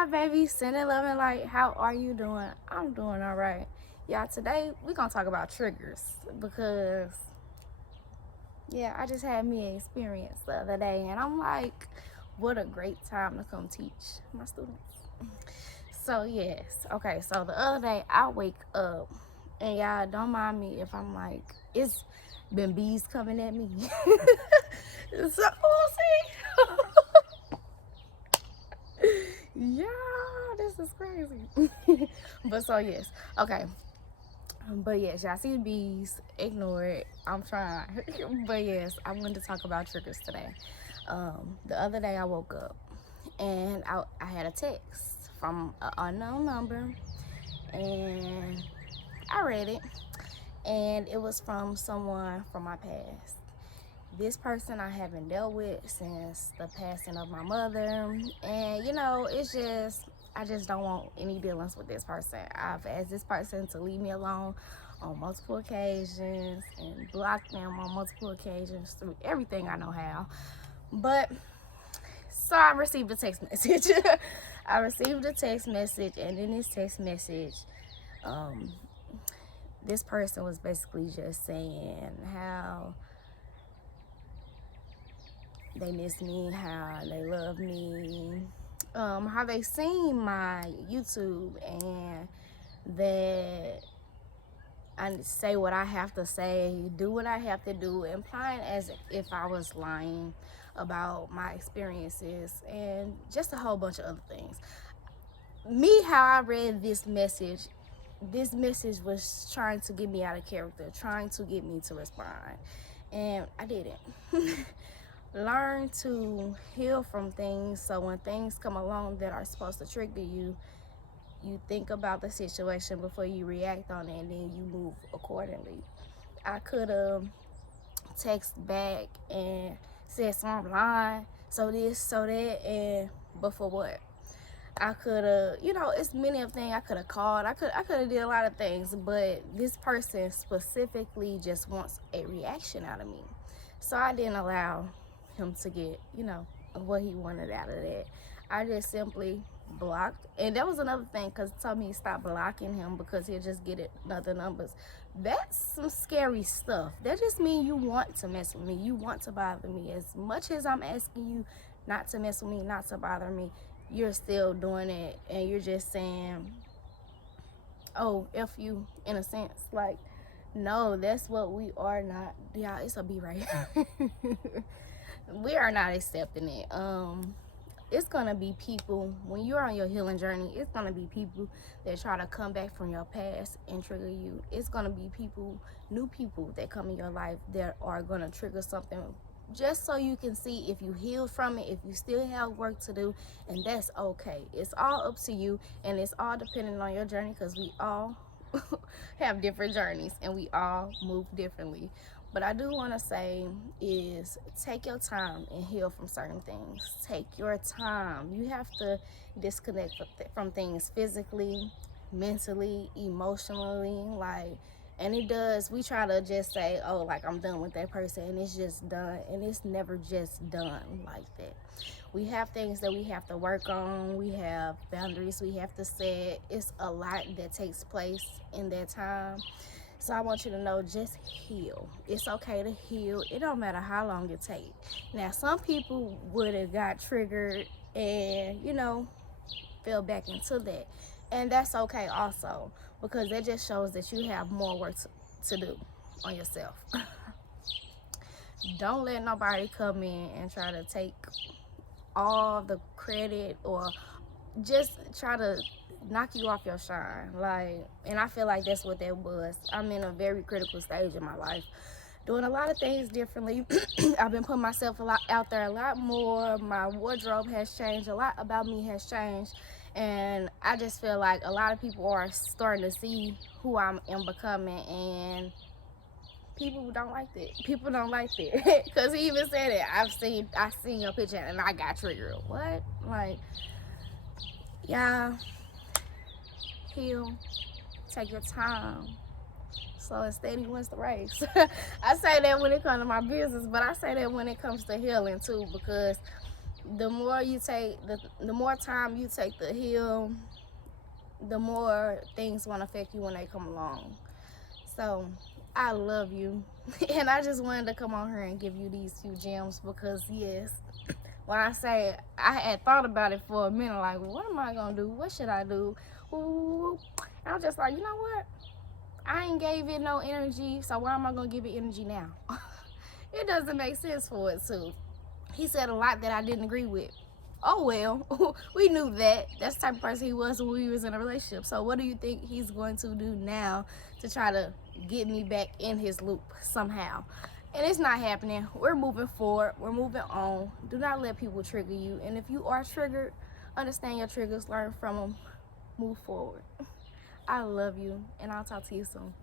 Hi, baby. Sending love and light. How are you doing? I'm doing all right. Yeah, today we're going to talk about triggers because, yeah, I just had me an experience the other day and I'm like, what a great time to come teach my students. So, yes. Okay, so the other day I wake up and y'all don't mind me if I'm like, it's been bees coming at me. So, oh, see? Yeah, this is crazy. But so yes, okay. But yes, y'all see the bees. Ignore it. I'm trying. But yes, I wanted to talk about triggers today. The other day I woke up and I had a text from an unknown number, and I read it, and it was from someone from my past. This person I haven't dealt with since the passing of my mother, and it's just I just don't want any dealings with this person. I've asked this person to leave me alone on multiple occasions and blocked them on multiple occasions through everything I know how. But so I received a text message. I received a text message, and in this text message, um, this person was basically just saying how they miss me, how they love me, how they seen my YouTube, and that I say what I have to say, do what I have to do, implying as if I was lying about my experiences and just a whole bunch of other things. Me, how I read this message was trying to get me out of character, trying to get me to respond, and I didn't. Learn to heal from things, so when things come along that are supposed to trigger you, you think about the situation before you react on it, and then you move accordingly. I could have text back and said, so I'm lying, so this, so that, and but for what? I could have, it's many of things I could have called. I could have did a lot of things, but this person specifically just wants a reaction out of me. So I didn't allow him to get, what he wanted out of that. I just simply blocked. And that was another thing, because it told me to stop blocking him because he'll just get it other numbers. That's some scary stuff. That just means you want to mess with me. You want to bother me. As much as I'm asking you not to mess with me, not to bother me, you're still doing it, and you're just saying, oh, F you, in a sense. Like, no, that's what we are not. Yeah, it's a B right here. We are not accepting it. It's gonna be people, when you're on your healing journey, it's gonna be people that try to come back from your past and trigger you. It's gonna be people, new people that come in your life that are gonna trigger something, just so you can see if you healed from it, if you still have work to do, and that's okay. It's all up to you, and it's all dependent on your journey, because we all have different journeys and we all move differently. But I do want to say is take your time and heal from certain things. Take your time. You have to disconnect from things physically, mentally, emotionally, like, and it does. We try to just say, oh, like, I'm done with that person, and it's just done, and it's never just done like that. We have things that we have to work on. We have boundaries we have to set. It's a lot that takes place in that time. So I want you to know, just heal. It's okay to heal. It don't matter how long it takes. Now, some people would have got triggered and, fell back into that. And that's okay also, because that just shows that you have more work to do on yourself. Don't let nobody come in and try to take all the credit, or just try to knock you off your shine. Like, and I feel like that's what that was. I'm in a very critical stage in my life, doing a lot of things differently. I've been putting myself a lot out there, a lot more. My wardrobe has changed. A lot about me has changed. And I just feel like a lot of people are starting to see who I am becoming, and people don't like that. People don't like that. Because he even said it. I seen your picture and I got triggered. What? Like, yeah, heal. Take your time. Slow and steady wins the race. I say that when it comes to my business, but I say that when it comes to healing too, because the more you take, the more time you take to heal, the more things won't affect you when they come along. So I love you. And I just wanted to come on here and give you these few gems because, yes, when I say I had thought about it for a minute, like, what am I gonna do? What should I do? Ooh. And I'm just like, you know what? I ain't gave it no energy, so why am I gonna give it energy now? It doesn't make sense for it to. He said a lot that I didn't agree with. Oh well, we knew that. That's the type of person he was when we was in a relationship. So what do you think he's going to do now to try to get me back in his loop somehow? And it's not happening. We're moving forward. We're moving on. Do not let people trigger you. And if you are triggered, understand your triggers, learn from them, move forward. I love you, and I'll talk to you soon.